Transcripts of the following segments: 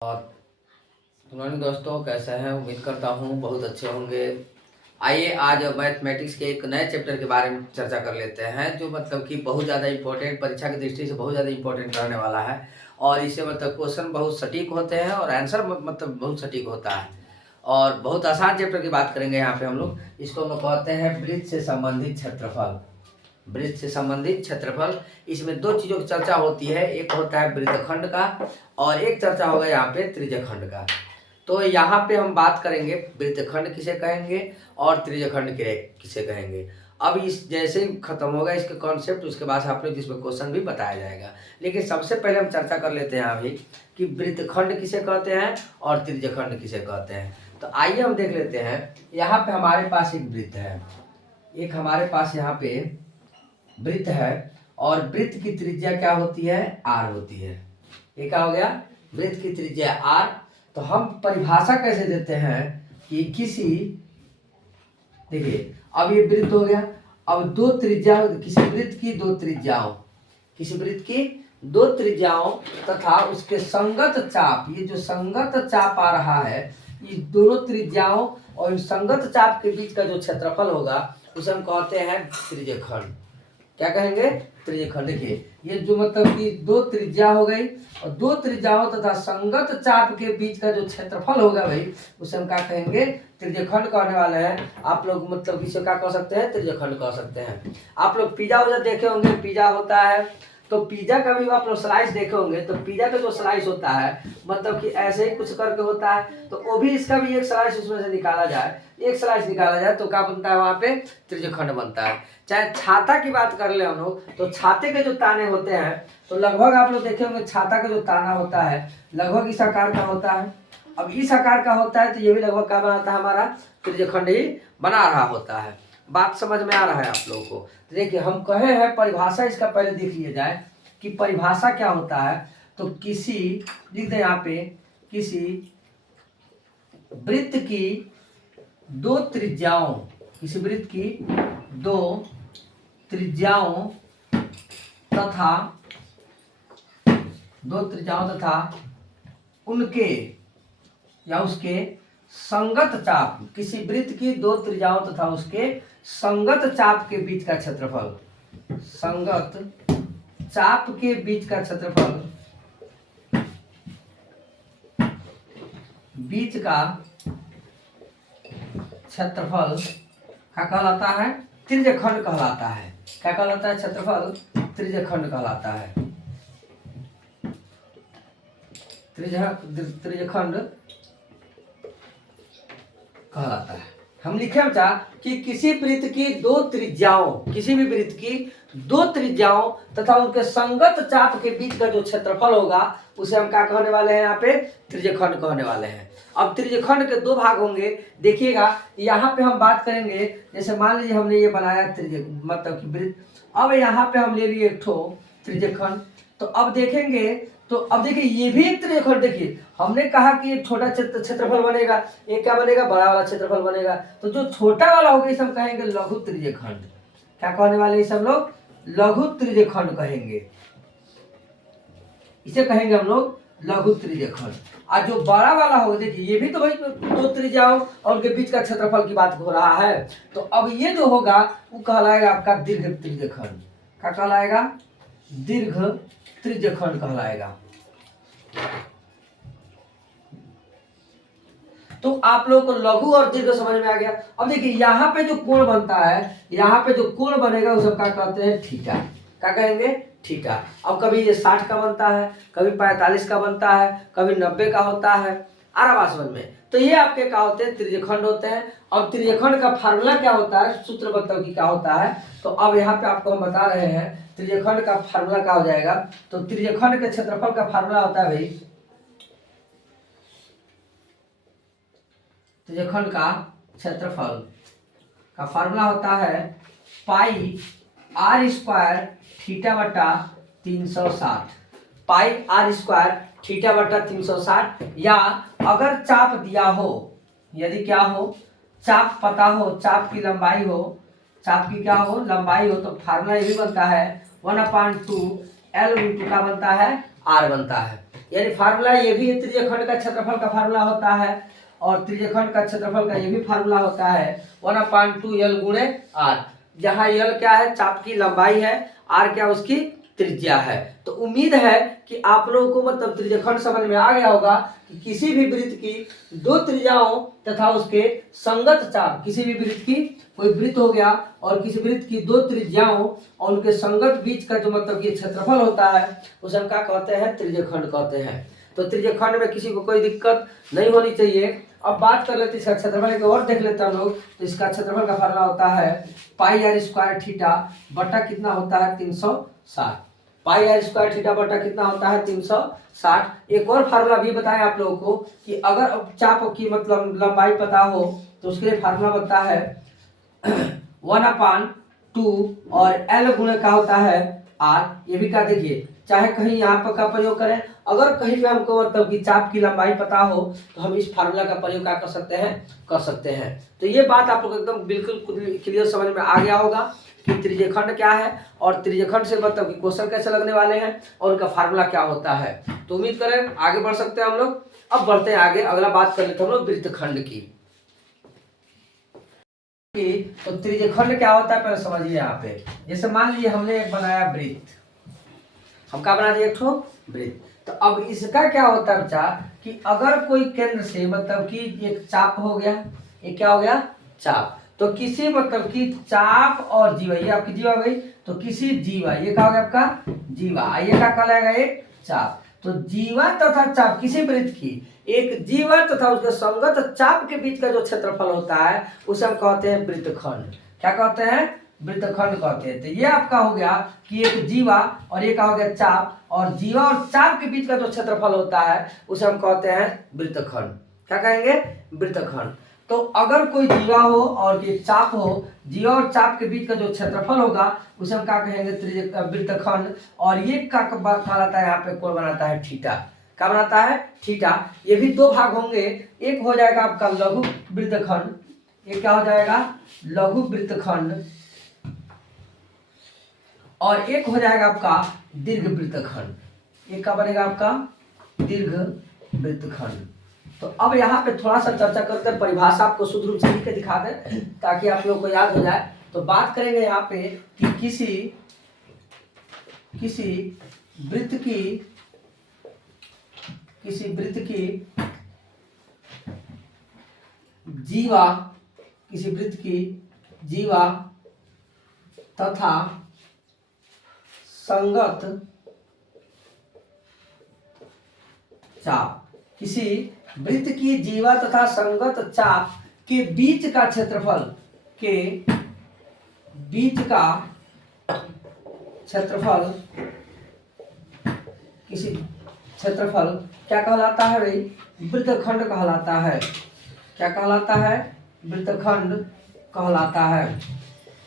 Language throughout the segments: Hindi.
और गुड मॉर्निंग दोस्तों, कैसे हैं? उम्मीद करता हूँ बहुत अच्छे होंगे। आइए आज मैथमेटिक्स के एक नए चैप्टर के बारे में चर्चा कर लेते हैं, जो मतलब कि बहुत ज़्यादा इंपॉर्टेंट, परीक्षा की दृष्टि से बहुत ज़्यादा इंपॉर्टेंट रहने वाला है। और इससे मतलब क्वेश्चन बहुत सटीक होते हैं और आंसर मतलब बहुत सटीक होता है। और बहुत आसान चैप्टर की बात करेंगे यहाँ पे हम लोग। इसको हम लोग कहते हैं वृत्त से संबंधित क्षेत्रफल। वृत्त से संबंधित क्षेत्रफल, इसमें दो चीज़ों की चर्चा होती है, एक होता है वृत्तखंड का और एक चर्चा होगा यहाँ पे त्रिज्यखंड का। तो यहाँ पे हम बात करेंगे वृत्तखंड किसे कहेंगे और त्रिज्यखंड किसे कहेंगे। अब इस जैसे ही खत्म होगा इसके कॉन्सेप्ट, उसके बाद आप लोग इसमें क्वेश्चन भी बताया जाएगा। लेकिन सबसे पहले हम चर्चा कर लेते हैं अभी कि वृत्तखंड किसे कहते हैं और त्रिज्यखंड किसे कहते हैं। तो आइए हम देख लेते हैं। यहाँ पे हमारे पास एक वृत्त है, एक हमारे पास यहाँ पे वृत्त है और वृत्त की त्रिज्या क्या होती है? आर होती है। ये क्या हो गया? वृत्त की त्रिज्या आर। तो हम परिभाषा कैसे देते हैं कि किसी, देखिए अब ये वृत्त हो गया, अब दो त्रिज्या, किसी वृत्त की दो त्रिज्याओं, किसी वृत्त की दो त्रिज्याओं तथा उसके संगत चाप, ये जो संगत चाप आ रहा है, ये दोनों त्रिज्याओं और संगत चाप के बीच का जो क्षेत्रफल होगा उसे हम कहते हैं त्रिज्यखंड। क्या कहेंगे? त्रिज्यखंड। देखिए ये जो मतलब कि दो त्रिज्या हो गई और दो त्रिज्याओं तथा संगत चाप के बीच का जो क्षेत्रफल होगा भाई, उसे हम क्या कहेंगे? त्रिज्यखंड कहने वाले हैं। आप लोग मतलब इसे क्या कह सकते हैं? त्रिज्यखंड कह सकते हैं। आप लोग पिज्जा उजा देखे होंगे, पिज्जा होता है तो पिज्जा का भी आप लोग स्लाइस देखे होंगे, तो पिज्जा का जो स्लाइस होता है मतलब कि ऐसे ही कुछ करके होता है, तो वो भी इसका भी एक स्लाइस उसमें से निकाला जाए, एक स्लाइस निकाला जाए तो क्या बनता है? वहाँ पे त्रिज्यखंड बनता है। चाहे छाता की बात कर ले हम लोग, तो छाते के जो ताने होते हैं तो लगभग आप लोग देखे होंगे छाता का जो ताना होता है लगभग इस आकार का होता है। अब इस आकार का होता है तो ये भी लगभग क्या बनाता है? हमारा त्रिज्यखंड ही बना रहा होता है। बात समझ में आ रहा है आप लोगों को? तो देखिए हम कहे हैं परिभाषा, इसका पहले देख लिया जाए कि परिभाषा क्या होता है। तो किसी, लिख दें यहाँ पे, किसी वृत्त की दो त्रिज्याओं, किसी वृत्त की दो त्रिज्याओं तथा उनके या उसके संगत चाप, किसी वृत्त की दो त्रिज्याओं तथा उसके संगत चाप के बीच का क्षेत्रफल, संगत चाप के बीच का क्षेत्रफल, बीच का क्षेत्रफल क्या कहलाता है? त्रिज्यखंड कहलाता है। क्या कहलाता है? क्षेत्रफल त्रिज्यखंड कहलाता है। त्रिज्यखंड कहलाता है। हम लिखे बच्चा कि किसी वृत्त की दो त्रिज्याओं, किसी भी वृत्त की दो त्रिज्याओं तथा उनके संगत चाप के बीच का जो क्षेत्रफल होगा उसे हम क्या कहने वाले हैं? यहाँ पे त्रिज्यखंड कहने वाले हैं। अब त्रिज्यखंड के दो भाग होंगे, देखिएगा यहाँ पे हम बात करेंगे। जैसे मान लीजिए हमने ये बनाया मतलब कि वृत्त, अब यहाँ पे हम ले लिए एक ठो त्रिज्यखंड। तो अब देखेंगे, तो अब देखिए ये भी एक त्रिज्यखंड। देखिए हमने कहा कि एक छोटा क्षेत्रफल बनेगा, एक क्या बनेगा? बड़ा वाला क्षेत्रफल बनेगा। तो जो छोटा वाला होगा इसे हम कहेंगे लघु त्रिज्यखंड। क्या कहने वाले इसे हम लोग? लघु त्रिज्यखंड कहेंगे। इसे कहेंगे हम लोग लघु त्रिज्यखंड। और जो बड़ा वाला होगा, देखिए ये भी तो भाई दो त्रिज्याओं और उनके बीच का क्षेत्रफल की बात हो रहा है। तो अब ये जो होगा वो कहलाएगा आपका दीर्घ त्रिज्यखंड। क्या कहलाएगा? दीर्घ त्रिज्यखंड कहलाएगा। तो आप लोगों को लघु और दीर्घ समझ में आ गया। अब देखिए यहाँ पे जो कोण बनता है, यहाँ पे जो कोण बनेगा उसे क्या कहते हैं? थीटा। क्या कहेंगे? थीटा। अब कभी ये 60 का बनता है, कभी 45 का बनता है, कभी 90 का होता है। आराम समझ में। तो ये आपके क्या होते हैं? त्रिज्यखंड होते हैं। अब त्रिज्यखंड का फार्मूला क्या होता है? सूत्र बताओ कि क्या होता है। तो अब यहाँ पे आपको हम बता रहे हैं त्रिज्यखंड का फार्मूला क्या हो जाएगा। तो त्रिज्यखंड के क्षेत्रफल का फार्मूला होता है भाई, त्रिज्यखंड का क्षेत्रफल का फार्मूला होता है पाई आर स्क्वायर थीटा बटा 360। पाई आर स्क्वायर थीटा बटा 360। या अगर चाप दिया हो, यदि क्या हो? चाप पता हो, चाप की लंबाई हो, चाप की क्या हो? लंबाई हो, तो फार्मूला ये भी बनता है 1/2 L × का बनता है R बनता है। यानी फार्मूला ये भी त्रिज्य खंड का क्षेत्रफल का फार्मूला होता है और त्रिज्य खंड का क्षेत्रफल का ये भी फार्मूला होता है 1/2 L गुणे R, जहाँ L क्या है चाप की लंबाई है, R क्या उसकी त्रिज्या है। तो उम्मीद है कि आप लोगों को मतलब त्रिज्यखंड समझ में आ गया होगा कि किसी भी वृत्त की दो त्रिज्याओं तथा उसके संगत चाप, किसी भी वृत्त की कोई वृत्त हो गया और किसी वृत्त की दो त्रिज्याओं और उनके संगत बीच का जो मतलब ये क्षेत्रफल होता है उसे हम क्या कहते हैं, त्रिज्यखंड कहते हैं। तो त्रिज्यखंड में किसी को कोई दिक्कत नहीं होनी चाहिए। अब बात कर लेते हैं इसका क्षेत्रफल की और देख लेते हैं हम लोग। तो इसका क्षेत्रफल का फार्मूला होता है πr² थीटा बटा कितना होता है 360। πr² थीटा बटा कितना होता है 360। एक और फार्मूला भी बताएं आप लोगों को कि अगर चाप की मतलब लंबाई पता हो तो उसके लिए फार्मूला बनता है 1/2 और L गुणे का होता है R। ये भी क्या देखिए, चाहे कहीं यहाँ पर का प्रयोग करें, अगर कहीं पे हमको मतलब कि चाप की लंबाई पता हो तो हम इस फार्मूला का प्रयोग क्या कर सकते हैं। तो ये बात आप लोग एकदम बिल्कुल क्लियर समझ में आ गया होगा कि त्रिज्यखंड क्या है और त्रिज्यखंड से मतलब कि क्वेश्चन कैसे लगने वाले हैं और उनका फार्मूला क्या होता है। तो उम्मीद करें आगे बढ़ सकते हैं हम लोग। अब बढ़ते हैं आगे, अगला बात कर लेते हैं हम लोग वृत्तखंड की। तो त्रिज्यखंड क्या होता है पहले समझिए। यहाँ पे जैसे मान लीजिए हमने एक बनाया वृत्त, हम क्या बना दिए एक ठो वृत्त। तो अब इसका क्या होता है बच्चा कि अगर कोई केंद्र से मतलब कि एक चाप हो गया, ये क्या हो गया चाप, तो किसी मतलब कि चाप और जीवा, ये आपकी जीवा हो गई, तो किसी जीवा, ये क्या हो गया आपका जीवा, ये क्या कहलाएगा एक चाप। तो जीवा तथा चाप किसी वृत्त की एक जीवा तथा उसके संगत चाप के बीच का जो क्षेत्रफल होता है उसे हम कहते हैं वृत्तखंड। क्या कहते हैं, वृत्तखंड कहते हैं। तो ये आपका हो गया कि एक जीवा और ये क्या हो गया चाप, और जीवा और चाप के बीच का जो क्षेत्रफल होता है उसे हम कहते हैं वृत्तखंड। क्या कहेंगे, वृत्तखंड। तो अगर कोई जीवा हो और एक चाप हो, जीवा और चाप के बीच का जो क्षेत्रफल होगा उसे हम क्या कहेंगे, वृत्तखंड। और ये क्या कहलाता है, यहाँ पे कोण बनाता है थीटा। क्या बनाता है, थीटा। ये भी दो भाग होंगे, एक हो जाएगा आपका लघु वृत्तखंड, ये क्या हो जाएगा लघु वृत्तखंड, और एक हो जाएगा आपका दीर्घ वृत्तखंड। एक क्या बनेगा आपका दीर्घ वृत्तखंड। तो अब यहाँ पे थोड़ा सा चर्चा करते हैं, परिभाषा आपको शुद्ध रूप से लिख के दिखा दें ताकि आप लोग को याद हो जाए। तो बात करेंगे यहाँ पे कि किसी वृत्त की जीवा, किसी वृत्त की जीवा तथा संगत चाप, किसी वृत्त की जीवा तथा संगत चाप के बीच का क्षेत्रफल, के बीच का क्षेत्रफल, किसी क्षेत्रफल क्या कहलाता है भाई, वृत्तखंड कहलाता है। क्या कहलाता है, वृत्तखंड कहलाता है।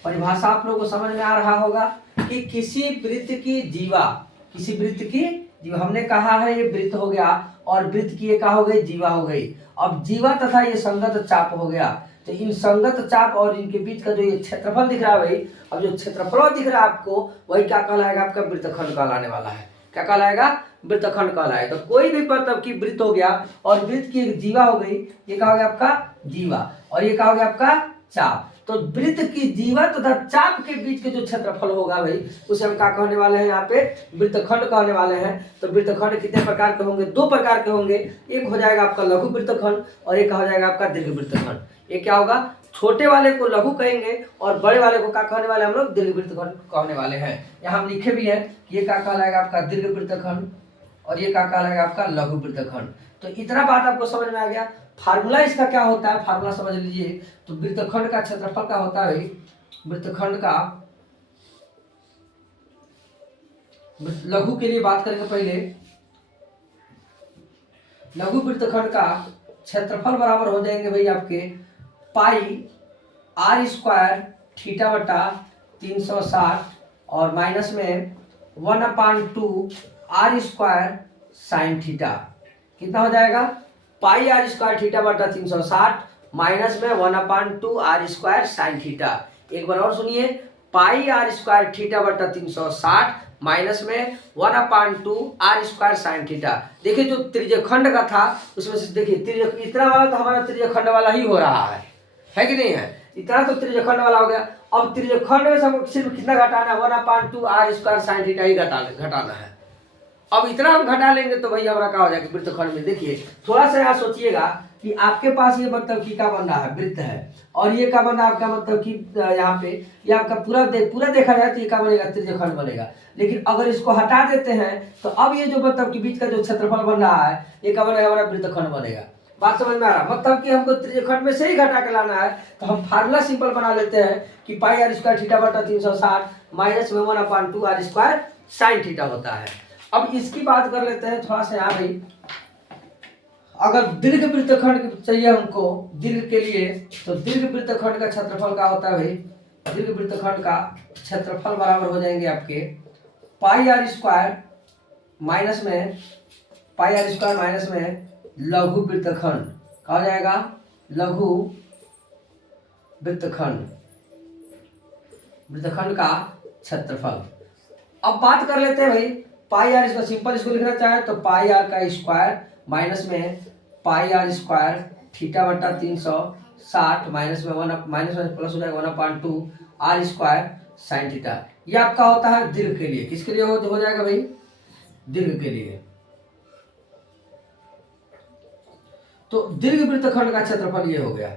परिभाषा आप लोगों को समझ में आ रहा होगा कि किसी वृत्त की जीवा, किसी वृत्त की जीवा, हमने कहा है ये वृत्त हो गया और वृत्त की क्या हो गई, जीवा हो गई। अब जीवा तथा ये संगत चाप हो गया। तो इन संगत चाप और इनके बीच का जो ये क्षेत्रफल दिख रहा है भाई, अब जो क्षेत्रफल दिख रहा है आपको वही क्या कहलाएगा, आपका वृत्तखंड कहलाने वाला है। क्या कहलाएगा, वृत्तखंड कहलाएगा। तो कोई भी मतलब की वृत्त हो गया और वृत्त की एक जीवा हो गई, ये क्या हो गया आपका जीवा, और ये क्या हो गया आपका चाप। तो वृत्त की जीवा तथा चाप के बीच के जो क्षेत्रफल होगा भाई उसे हम क्या कहने वाले हैं, यहाँ पे वृत्तखंड कहने वाले हैं। तो वृत्तखंड कितने प्रकार के होंगे, दो प्रकार के होंगे। एक हो जाएगा आपका लघु वृत्तखंड और एक हो जाएगा आपका दीर्घ वृत्तखंड। ये क्या होगा, छोटे वाले को लघु कहेंगे और बड़े वाले को क्या कहने वाले हम लोग, दीर्घ वृत्तखंड कहने वाले हैं। यहाँ हम लिखे भी है कि ये क्या कहलाएगा आपका दीर्घ वृत्तखंड और ये क्या कहलाएगा आपका लघु वृत्तखंड। तो इतना बात आपको समझ में आ गया। फार्मूला इसका क्या होता है, फार्मूला समझ लीजिए। तो वृत्तखंड का क्षेत्रफल का होता है, वृत्तखंड का, लघु के लिए बात करेंगे पहले। लघु वृत्तखंड का क्षेत्रफल बराबर हो जाएंगे भाई आपके πr² थीटा बटा 360 और माइनस में 1/2 r² साइन थीटा। कितना हो जाएगा, πr² थीटा बटा 360 माइनस में 1/2 r² साइन थीटा। एक बार और सुनिए, πr² थीटा बटा 360 माइनस में 1/2 आर स्क्वायर साइन थीटा। देखिए जो त्रिज्यखंड का था उसमें से देखिए इतना वाला तो हमारा त्रिज्यखंड वाला ही हो रहा है कि नहीं है? इतना तो त्रिज्यखंड वाला हो गया। अब त्रिज्यखंड में हमको सिर्फ कितना घटाना है? 1/2 आर स्क्वायर साइन थीटा ही घटाना है। अब इतना हम घटा लेंगे तो भैया हमारा क्या हो जाएगा वृत्तखंड में। देखिए थोड़ा सा यहाँ सोचिएगा कि आपके पास ये मतलब कि क्या बन रहा है? वृत्त है, और ये क्या बन रहा है आपका मतलब कि यहाँ पे ये आपका पूरा देखा जाए तो ये क्या बनेगा? त्रिज्यखंड बनेगा। लेकिन अगर इसको हटा देते हैं तो अब ये जो मतलब कि बीच का जो क्षेत्रफल बन रहा है ये क्या बनेगा? हमारा वृत्तखंड बनेगा। बात समझ में आ रहा? मतलब कि हमको त्रिज्यखंड में से ही घटा के लाना है, तो हम फार्मूला सिंपल बना लेते हैं कि पाई आर स्क्वायर थीटा बटा 360 माइनस में 1/2 आर स्क्वायर साइन थीटा होता है। अब इसकी बात कर लेते हैं थोड़ा सा यहाँ भाई। अगर दीर्घ वृत्तखंड चाहिए हमको दीर्घ के लिए, तो दीर्घ वृत्तखंड का क्षेत्रफल क्या होता है भाई? दीर्घ वृत्तखंड का क्षेत्रफल बराबर हो जाएंगे आपके पाई आर स्क्वायर माइनस में लघु वृत्तखंड। क्या हो जाएगा? लघु वृत्तखंड का क्षेत्रफल। अब बात कर लेते हैं भाई पाई आर, इसका सिंपल इसको लिखना चाहे तो पाई आर का स्क्वायर माइनस में पाई आर स्क्वायर थीटा बटा 360 माइनस में प्लस हो जाएगा 1/2 आर स्क्वायर साइन थीटा। ये आपका होता है दीर्घ के लिए। किसके लिए हो जाएगा भाई? दीर्घ के लिए। तो दीर्घ वृत्तखंड का क्षेत्रफल ये हो गया।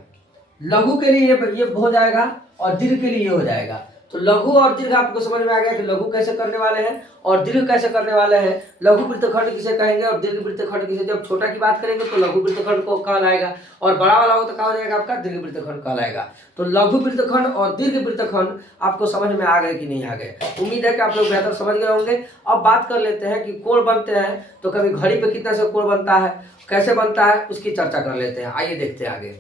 लघु के लिए ये हो जाएगा और दीर्घ के लिए ये हो जाएगा। तो लघु और दीर्घ आपको समझ में आ गया कि लघु कैसे करने वाले हैं और दीर्घ कैसे करने वाले हैं। लघु वृत्तखंड किसे कहेंगे और दीर्घ वृत्तखंड किसे? जब छोटा की बात करेंगे तो लघु वृत्तखंड को कहलाएगा, और बड़ा वाला हो तो क्या हो जाएगा आपका? दीर्घ वृत्तखंड कहलाएगा। तो लघु वृत्तखंड और दीर्घ वृत्तखंड आपको समझ में आ गए कि नहीं आ गए? उम्मीद है कि आप लोग बेहतर समझ गए होंगे। अब बात कर लेते हैं कि कोण बनते हैं तो कभी घड़ी पे कितना से कोण बनता है, कैसे बनता है, उसकी चर्चा कर लेते हैं। आइए देखते हैं आगे।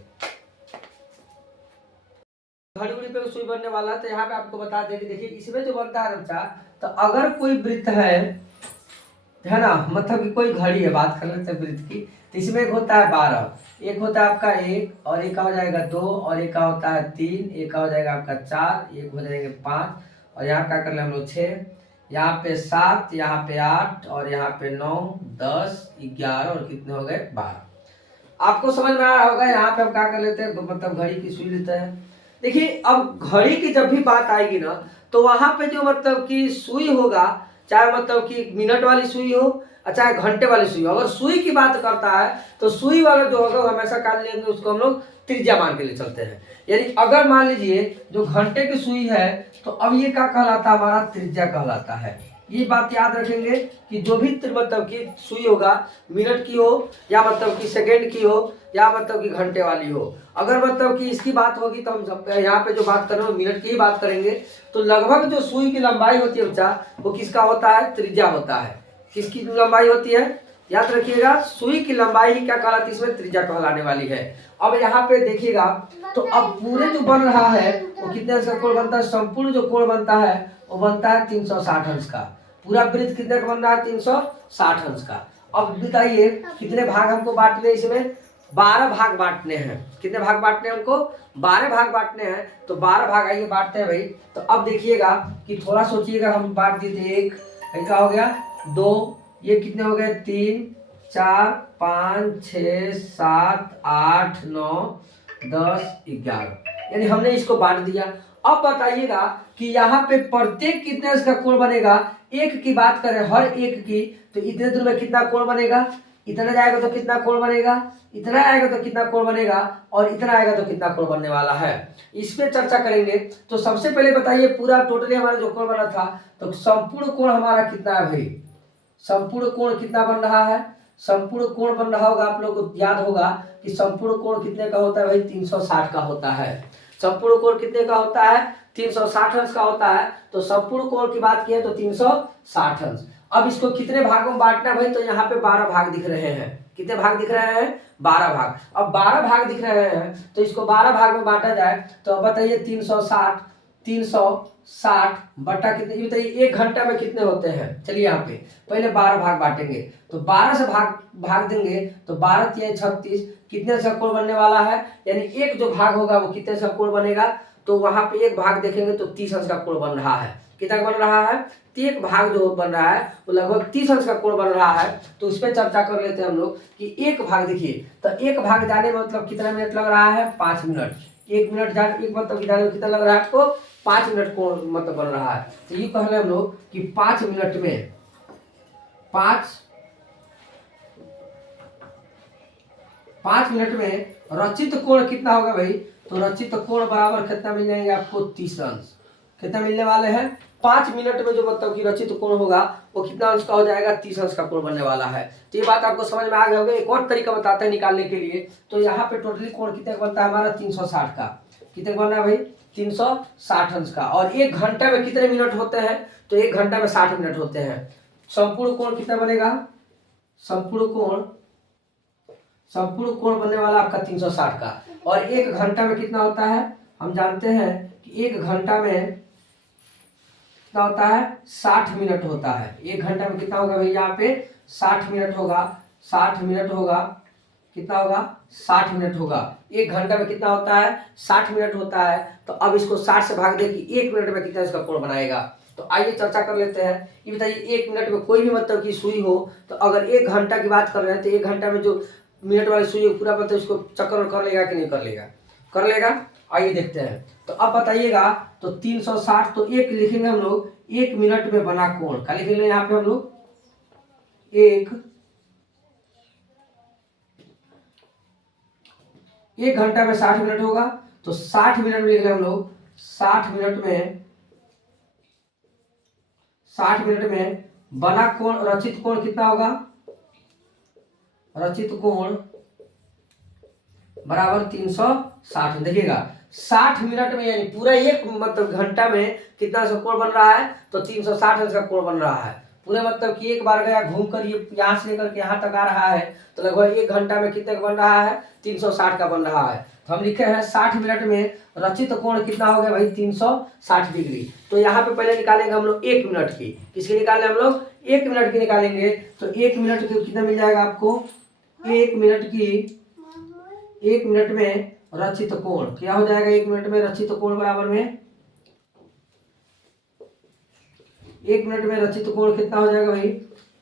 घड़ी उड़ी पे सुई बनने वाला है तो यहाँ पे आपको बता दें कि देखिए इसमें जो बनता है बच्चा, तो अगर कोई वृत्त है ना, मतलब कि कोई घड़ी है, बात कर लेते हैं वृत्त की, तो इसमें एक होता है 12, एक होता है आपका 1, और एक का हो जाएगा 2, और एक का होता है 3, एक का हो जाएगा आपका 4, एक हो जाएंगे 5, और यहाँ क्या कर ले हम लोग 6, यहाँ पे 7, यहाँ पे 8, और यहाँ पे 9, 10, 11, और कितने हो गए? 12। आपको समझ में आ रहा होगा। यहाँ पे हम क्या कर लेते हैं, मतलब घड़ी की सुई लेते हैं। देखिए अब घड़ी की जब भी बात आएगी ना, तो वहां पे जो मतलब कि सुई होगा, चाहे मतलब कि मिनट वाली सुई हो चाहे घंटे वाली सुई हो, अगर सुई की बात करता है तो सुई वाला जो होगा हमेशा क्या लेंगे? उसको हम लोग त्रिज्या मान के ले चलते हैं। यानी अगर मान लीजिए जो घंटे की सुई है तो अब ये क्या कहलाता है? हमारा त्रिज्या कहलाता है। ये बात याद रखेंगे कि जो भी मतलब कि सुई होगा, मिनट की हो या मतलब कि सेकेंड की हो या मतलब कि घंटे वाली हो, अगर मतलब कि इसकी बात होगी तो हम यहाँ पे जो बात कर रहे हो मिनट की ही बात करेंगे। तो लगभग जो सुई की लंबाई होती है बच्चा, वो किसका होता है? त्रिज्या होता है। किसकी लंबाई होती है? याद रखिएगा, सुई की लंबाई ही क्या कहलाती है? इसमें त्रिज्या कहलाने वाली है। अब यहाँ पे देखिएगा तो अब पूरे जो बन रहा है वो कितने अंश का कोण बनता है? संपूर्ण जो कोण बनता है वो बनता है 360 अंश का। पूरा वृत्त कितने का बन रहा है? 360 अंश का। अब बताइए कितने भाग हमको बांटने? इसमें 12 भाग बांटने हैं। कितने भाग बांटने हैं हमको? 12 भाग बांटने हैं। तो 12 भाग आइए बांटते हैं भाई। तो अब देखिएगा कि थोड़ा सोचिएगा, हम बांट दिए थे 1, क्या हो गया 2, ये कितने हो गए 3, 4, 5, 6, 7, 8, 9, 10, 11, यानी हमने इसको बांट दिया। अब बताइएगा कि यहाँ पे प्रत्येक कितने इसका कोण बनेगा? एक की बात करें हर एक की, तो इतने दूर में कितना कोण बनेगा? इतना जाएगा तो कितना कोण बनेगा? इतना आएगा तो कितना कोण बनेगा? और इतना आएगा तो कितना कोण बनने वाला है? इस पे चर्चा करेंगे। तो सबसे पहले बताइए पूरा टोटली हमारा जो कोण बना था, तो संपूर्ण कोण हमारा कितना है भाई? संपूर्ण कोण कितना बन रहा है? संपूर्ण कोण बन रहा होगा, आप लोग को याद होगा कि संपूर्ण कोण कितने का होता है भाई? 360 का होता है। संपूर्ण कोण कितने का होता है? 360 अंश का होता है। तो संपूर्ण कोण की बात की है तो 360 अंश। अब इसको कितने भागों में बांटना भाई? तो यहाँ पे 12 भाग दिख रहे हैं। कितने भाग दिख रहे हैं? 12 भाग। अब 12 भाग दिख रहे हैं तो इसको 12 भाग में बांटा जाए तो अब बताइए 360 बटा कितने? ये बताइए 1 घंटा में कितने होते हैं? चलिए यहाँ पे पहले 12 भाग बांटेंगे, तो 12 से भाग देंगे तो 12 × 36 कितने से कोण बनने वाला है? यानी एक जो भाग होगा वो कितने से कोण बनेगा? तो वहां पे एक भाग देखेंगे तो 30 अंश का कोण बन रहा है। कितना बन रहा है? तो एक भाग जो बन रहा है वो लगभग 30 अंश का कोण बन रहा है। तो उस पर चर्चा कर लेते हैं हम लोग कि एक भाग देखिए, तो एक भाग जाने में मतलब कितना मिनट लग रहा है? 5 मिनट। 1 मिनट जाने एक मतलब जाने में कितना लग रहा है आपको? 5 मिनट कोण मतलब बन रहा है। तो ये कह रहे हैं हम लोग कि 5 मिनट में 5 मिनट में रचित कोण कितना होगा भाई? तो रचित कोण बराबर कितना मिल जाएंगे आपको? 30 अंश। कितना मिलने वाले हैं? 5 मिनट में जो मतलब कि रचित कोण होगा वो कितना अंश का हो जाएगा? 30 अंश का कोण बनने वाला है। तो ये बात आपको समझ में आ गया होगा। एक और तरीका बताते हैं निकालने के लिए। तो यहाँ पे टोटली कोण कितने का बनता है हमारा? 360 का। कितने का बन रहा है भाई? 360 अंश का। और 1 घंटा में कितने मिनट होते हैं? तो 1 घंटा में 60 मिनट होते हैं। संपूर्ण कोण कितना बनेगा? संपूर्ण कोण बनने वाला आपका 360 का। और 1 घंटा में कितना होता है? हम जानते हैं कि 1 घंटा में कितना होता है? 60 मिनट होता है। 1 घंटा में कितना होगा भाई? यहाँ पे 60 मिनट होगा। 60 मिनट होगा। कितना होगा? 60 मिनट होगा। 1 घंटा में कितना होता है? 60 मिनट होता है। तो अब इसको 60 से भाग दे कि 1 मिनट में कितना इसका कोण बनाएगा। तो आइए चर्चा कर लेते हैं। ये बताइए 1 मिनट में कोई भी मतलब की सुई हो, तो अगर 1 घंटा की बात कर रहे हैं तो 1 घंटा में जो मिनट वाली सुई पूरा मतलब इसको चक्कर कर लेगा कि नहीं कर लेगा? कर लेगा। आइए देखते हैं। तो अब बताइएगा, तो 360 तो 1 लिखेंगे हम लोग, 1 मिनट में बना कोण। क्या लिखेंगे यहाँ पे हम लोग? 1 घंटा में 60 मिनट होगा। तो 60 मिनट में लिख रहे हम लोग, 60 मिनट में बना कोण, रचित कोण कितना होगा? रचित कोण बराबर 360। देखिएगा 60 मिनट में यानी पूरा एक मतलब घंटा में कितना सा कोण बन रहा है? तो 360 अंश का कोण बन रहा है। पूरे मतलब कि एक बार गया घूम कर ये यहाँ से लेकर के यहाँ तक आ रहा है, तो लगभग 1 घंटा में कितने का बन रहा है? 360 का बन रहा है। तो हम लिखे हैं 60 मिनट में रचित कोण कितना हो गया भाई? 360 डिग्री। तो यहाँ पे पहले निकालेंगे हम लोग 1 मिनट की। किसकी निकालें हम लोग? 1 मिनट की निकालेंगे। तो 1 मिनट की कितना मिल जाएगा आपको? 1 मिनट में रचित कोण क्या हो जाएगा? 1 मिनट में रचित कोण बराबर में 1 मिनट में रचित कोण कितना हो जाएगा भाई?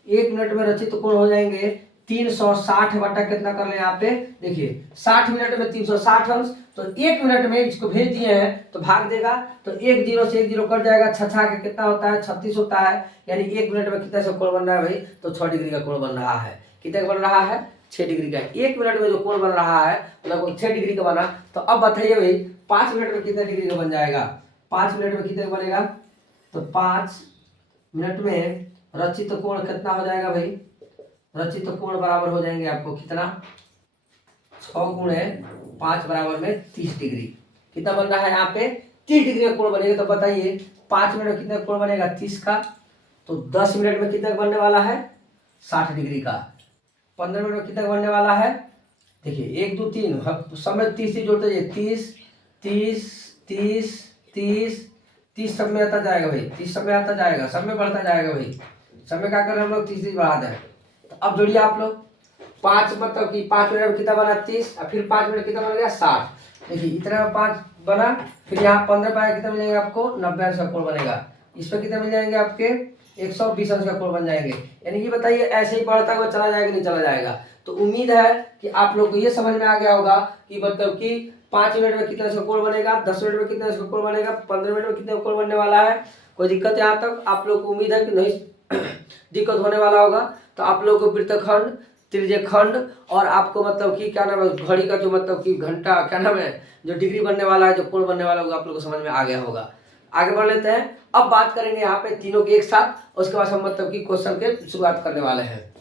1 मिनट में रचित कोण हो जाएंगे 360 बटा कितना कर ले यहाँ पे? देखिए 60 मिनट में 360 अंश। तो 1 मिनट में इसको भेज दिए हैं तो भाग देगा, तो 1 0 से 1 0 कट जाएगा। छछा के कितना होता है? 36 होता है। यानी 1 मिनट में कितना सा कोण बन रहा है भाई? तो 6 डिग्री का कोण बन रहा है। कितने का बन रहा है? 6 डिग्री का। 1 मिनट में जो कोण बन रहा है लगभग 6 डिग्री का बना। तो अब बताइए भाई 5 मिनट में कितने डिग्री का बन जाएगा? 5 मिनट में कितने का बनेगा? तो 5 मिनट में रचित कोण कितना हो जाएगा भाई? रचित कोण बराबर हो जाएंगे आपको कितना? 6 गुणे 5 बराबर में 30 डिग्री। कितना बन रहा है यहाँ पे? 30 डिग्री का कोण बनेगा। तो बताइए 5 मिनट में कितना कोण बनेगा? 30 का। तो 10 मिनट में कितना बनने वाला है? 60 डिग्री का। 15 मिनट में कितना बनने वाला है? देखिए 1 2 3 समय 30 से जोड़ते जाइए। 30 30 30 30 30 सब में आता जाएगा भाई। 30 सब में आता जाएगा, सब में बढ़ता जाएगा भाई। समय क्या कर रहे हैं हम लोग? 30 बढ़ा दें। तो अब जोड़िए आप लोग 5 मतलब कि 5 मिनट में कितना बना? 30 और फिर 5 मिनट कितना बन गया? 60। देखिए इतना में 5 बना, फिर यहाँ 15 पाया कितना मिलेगा आपको? 90 अंश का कोण बनेगा। इस पर कितना मिल जाएंगे आपके? 120 अंश का कोण बन जाएंगे। यानी कि बताइए ऐसे ही बढ़ता हुआ चला जाएगा नहीं चला जाएगा। तो उम्मीद है कि आप लोग को ये समझ में आ गया होगा कि मतलब कि 5 मिनट में कितना कोण बनेगा, 10 मिनट में कितना कोण बनेगा, 15 मिनट में कितना कोण बनने वाला है। कोई दिक्कत यहाँ तक आप लोग को उम्मीद है कि नहीं दिक्कत होने वाला होगा। तो आप लोग को वृत्तखंड, त्रिज्यखंड और आपको मतलब कि क्या नाम है घड़ी का जो मतलब कि घंटा क्या नाम है जो डिग्री बनने वाला है, जो कोण बनने वाला होगा, आप लोग को समझ में आ गया होगा। आगे बढ़ लेते हैं। अब बात करेंगे यहाँ पे तीनों के एक साथ, उसके बाद हम मतलब कि क्वेश्चन के शुरुआत करने वाले हैं।